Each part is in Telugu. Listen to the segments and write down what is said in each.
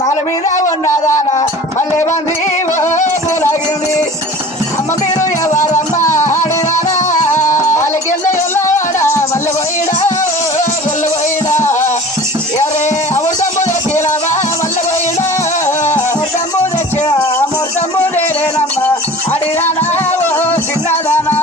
మాల మీద ఉన్నదాన? మళ్ళీ మంది ఓ ములగింది అమ్మ మీరు ఎవరమ్మా? ఆడినారా? వాళ్ళ కింద వెళ్ళవాడా? మళ్ళీ పోయిడా మళ్ళీ పోయిడా ఎవరే అమృత తెచ్చినవా? మళ్ళీ పోయిడా అమృతము తెచ్చినా అమృతము లేనమ్మా ఆడినారా? ఓ చిన్నదానా?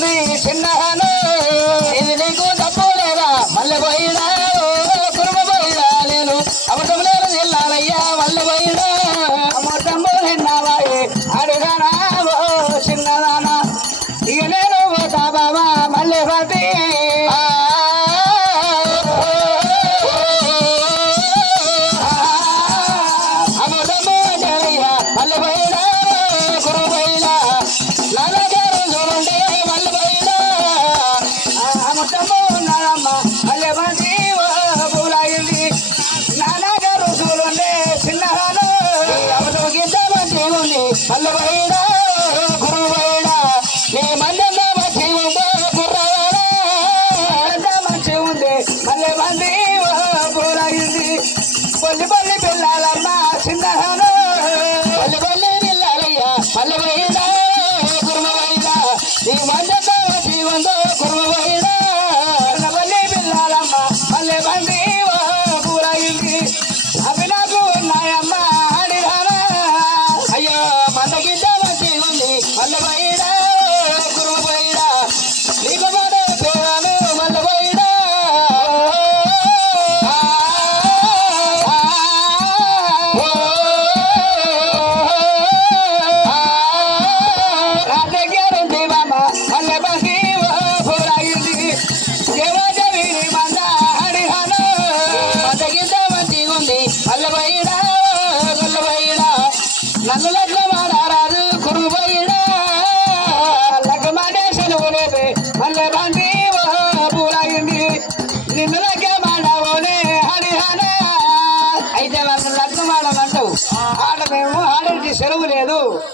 ఉంది పిల్లలు ఇది నీకు తప్పు లేదా? మల్లె పోయినా? కురుమ పోయినా? నేను అమృతం లేదు జిల్లాలయ్యా మల్లె పోయినా? అమృతం నిన్నవాయి అడుగనా? చిన్నదానా. ఇక నేను పోతా బాబా మల్లె పట్టి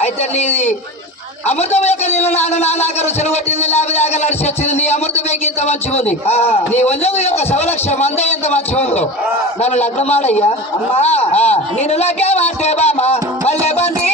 అయితే నీది అమృతం యొక్క నీళ్ళు నాన్న నాన్నగారు చెరువు పట్టింది లేకపోతే ఆగ నడిచి వచ్చింది. నీ అమృతం యొక్క ఇంత మంచిగా ఉంది. నీ ఒళ్ళగు యొక్క సవలక్షం అంతా ఎంత మంచిగా ఉందో. నన్ను లగ్నమాడయ్యా అమ్మా. నేను లగ్గే వాటే బామా. మల్లె బంది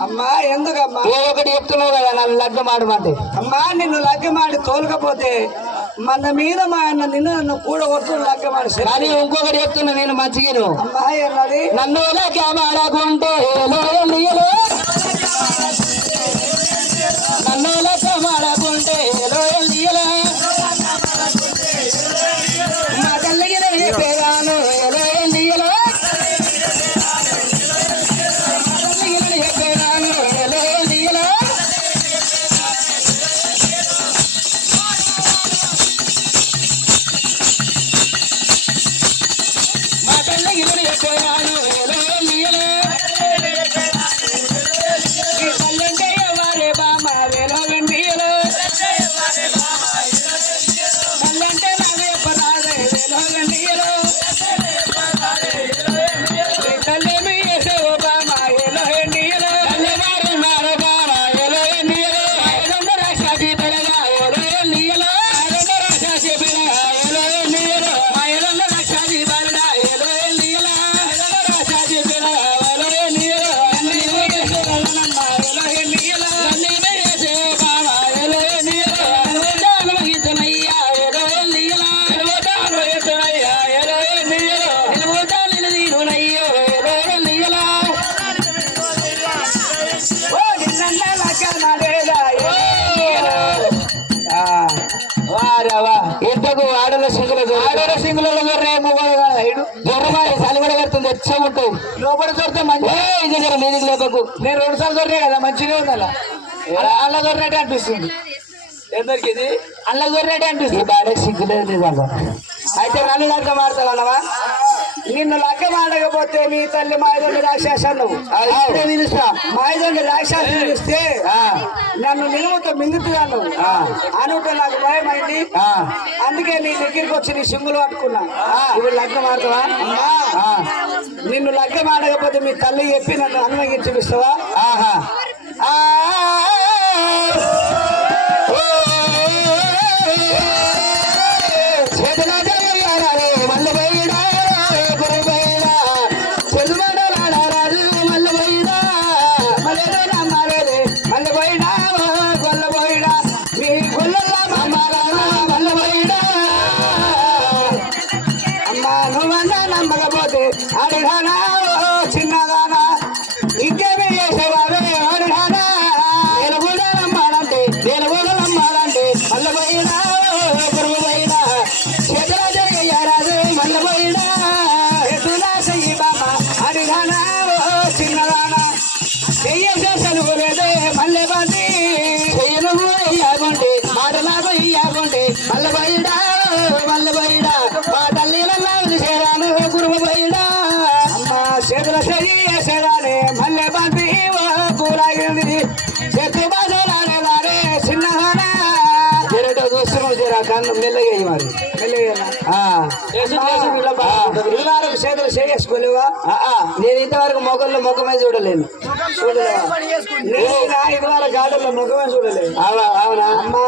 అమ్మా ఎందుకమ్మా? ఏ ఒకటి చెప్తున్నావు కదా నన్ను లడ్డు మాడమంటే. అమ్మా నిన్ను లగ్గమాడి తోలకపోతే మన మీద మా అన్న నిన్ను నన్ను కూడా కొట్టు లగ్గమాడి సరే. కానీ ఇంకొకటి చెప్తున్నా నేను మంచిగా అమ్మా ఎన్నది నన్ను మాడకుంటే లోయలియలో నన్ను లెక్క మాడకుంటే ఇంతకు ఆడల సింగుల ఆడల సింగులలో ఇడు జ్వరమాయి చలి కూడా కడుతుంది ఎచ్చ ఉంటుంది లోపల చూస్తే మంచి జర మీదికి లేపకు. నేను రెండు సార్లు దొరికే కదా మంచిగా ఉండాల అల్ల దొరినట్టు అనిపిస్తుంది. ఎందరికి ఇది? అల్ల గొర్రెటి అనిపిస్తుంది. బాగా సిగ్గులేదు అయితే నన్ను లగ్గ మాడతావా నిన్ను లగ్గ మాడకపోతే మీ తల్లి మాయదొండి రాక్షసాన్ని. నువ్వు అది పిలుస్తా మాయదొండి రాక్షసి పిలిస్తే ఆ, నన్ను నిలువుతో ఆ. అనుకుంటే నాకు భయం అయింది ఆ, అందుకే నీ దగ్గరికి వచ్చి నీ సింగులు పట్టుకున్నా. ఇప్పుడు లగ్గ మాడతావా ఆ, నిన్ను లగ్గ మాడకపోతే మీ తల్లి చెప్పి నన్ను అనుమతించి చూపిస్తావా ఆహా మాటలాగు ఇయ్యాగుంటే మెల్లగా మరి ఇదివరకు చేతులు చేసుకోలేవా ఆ, నేను ఇంతవరకు మొగల్లో మొగమే చూడలేను చూడలేవా ఇదివరకు గాడుల్లో ముఖమే చూడలేదు అవునా అమ్మా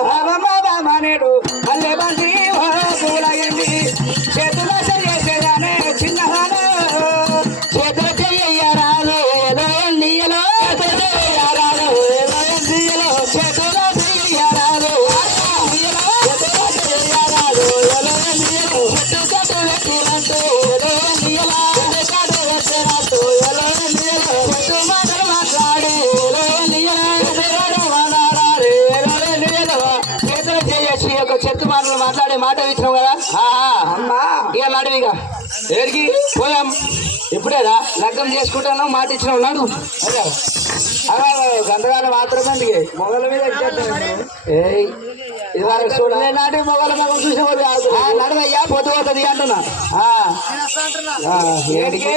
ఇచ్చినావు కదా? ఇక నడివిగా ఏడికి? పోయాం. ఇప్పుడేనా లగ్గం చేసుకుంటాను మాట ఇచ్చినావు నడు. గంటగాల మాత్రమే మొగల మీద. ఏయ్ ఇది వరకు చూడలే నాటి మొగల మొగలు చూసేవారు కాదు. నడవయ్యా పొద్దు పోతుంది అంటున్నా. ఏడికి?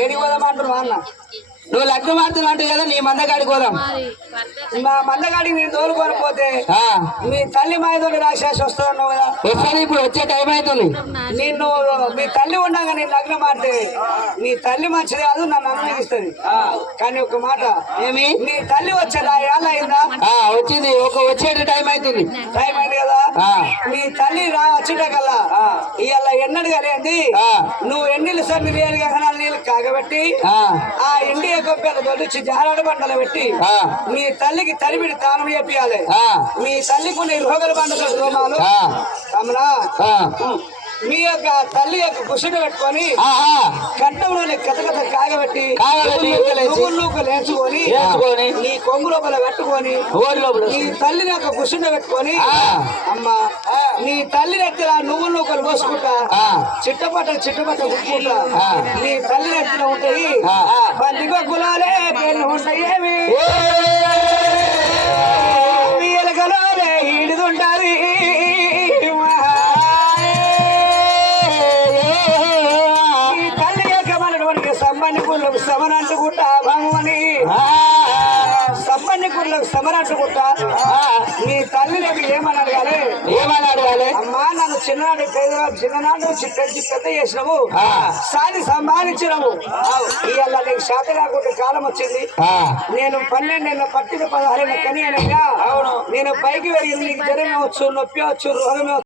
ఏడికి పోదామంటున్నావు అన్న? నువ్వు లగ్గం ఆడుతున్నా అంటే కదా నీ మందగాడికి పోదాం. మా మందగాడికి నేను తోలుకొని పోతే ఆ, మీ తల్లి మాయతోటి రాసేసి వస్తున్నావు కదా. వస్తాను ఇప్పుడు వచ్చే టైం అవుతుంది. నిన్ను మీ తల్లి ఉండగా నేను లగ్నం ఆడితే నీ తల్లి మంచిది కాదు నన్ను అనుమతిస్తుంది. కానీ ఒక మాట. ఏమి? నీ తల్లి వచ్చేదా? ఏళ్ళ అయిందా? ఆ, వచ్చింది. ఒక వచ్చే టైం అవుతుంది. టైం అయింది కదా? ఆ. నీ తల్లి రా వచ్చిట కల్లా ఇవాళ ఎన్నడు కలిగింది? ఆ. నువ్వు ఎన్నిళ్ళు సన్ని నీళ్ళు గహనాలు నీళ్ళు కాగబెట్టి ఆ, ఆ ఇండియా తొలిచి జారాడ బండలు పెట్టి. మీ తల్లికి తరిమిడి తానం చెప్పాలి ఆ, మీ తల్లికి రోగల బండల రోమాలు. కమలా. మీ యొక్క తల్లి యొక్క కుషిని పెట్టుకొని ఆ, ఆ. కంఠంలోని కథ కథ కాగబెట్టి వేసుకొని. నీ కొంగు లోపల పెట్టుకొని నీ తల్లిని యొక్క కుషిని పెట్టుకొని. అమ్మా నీ తల్లిని ఎత్తిన నువ్వులు నూకలు పోసుకుంటా. చిట్టపట్ట చిట్టపట్ట ఆ. నీ తల్లిని ఎత్తిన ఉంటాయి. బందిగో గులాలే పెన్ను సమనంటుకుంటా నీ తల్లి నాకు ఏమన్నాడు కానీ ఏమని అడగాలి? అమ్మా నన్ను చిన్ననాడు పేద చిన్ననాడు చిక్క చిక్కత చేసినావు. ఆ. సాది సంపాదించినావు. ఇవాళ నీకు శాత కాకుండా కాలం వచ్చింది. నేను పన్నెండేళ్ళ పట్టిన పదహారేళ్ళ కని అవును. నేను పైకి వెళ్ళి నీకు జ్వరమే వచ్చు నొప్పి వచ్చు రోగమే